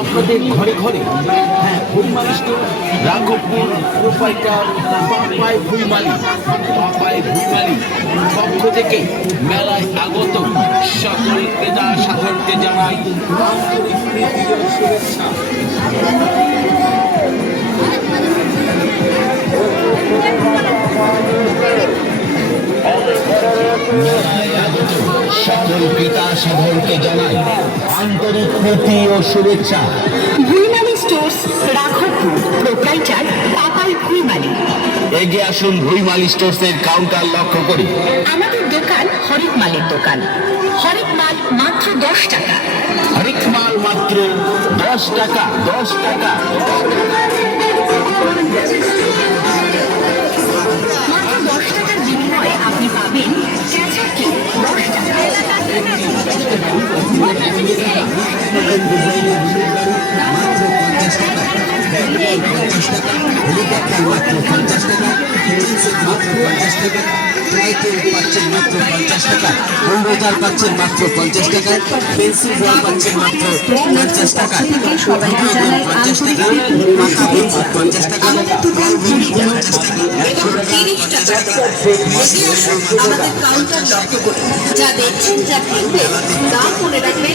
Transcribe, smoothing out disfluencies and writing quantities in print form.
আপনাদের ঘরে ঘরে হ্যাঁ ফুলমালি স্টোর রাঘবপুর প্রোপাইটার পাপাই ফুলমালি পক্ষ থেকে মেলায় আগত সকল ক্রেতা সাধারণকে জানাই আন্তরিক প্রীতি ও শুভেচ্ছা। সকল ক্রেতা সাধারণকে জানাই আন্তরিক প্রীতি ও শুভেচ্ছা। ভুইমালি স্টোর্স রাঘবপুর প্রোপ্রাইটার পাপাই ভুইমালি। এগিয়ে আসুন ভুইমালি স্টোর্স এর কাউন্টার লক্ষ্য করি। আমাদের দোকান হরেক মালের দোকান। হরেক মাল মাত্র 10 টাকা। হরেক মাল মাত্র 10 টাকা। মাত্র 10 টাকার বিনিময়ে আপনি পাবেন ক্যাচারকে 10 টাকা। হেলিকপ্টার মাত্র 50 টাকা, মাত্র 50 টাকা, ট্রাইটেল পাচ্ছেন মাত্র 50 টাকা, বুলডোজার পাচ্ছেন মাত্র 50 টাকায়, পেন্সিল ড্রয়ার পাচ্ছেন মাত্র 50 টাকা, 50 টাকা, পাকা পেন্সিল 50 টাকা, বল বেবি 50 টাকা, 30 টাকা। আমাদের কাউন্টার লক্ষ্য করুন। যা দেখছেন যা কিনবেন তা মনে রাখবেন।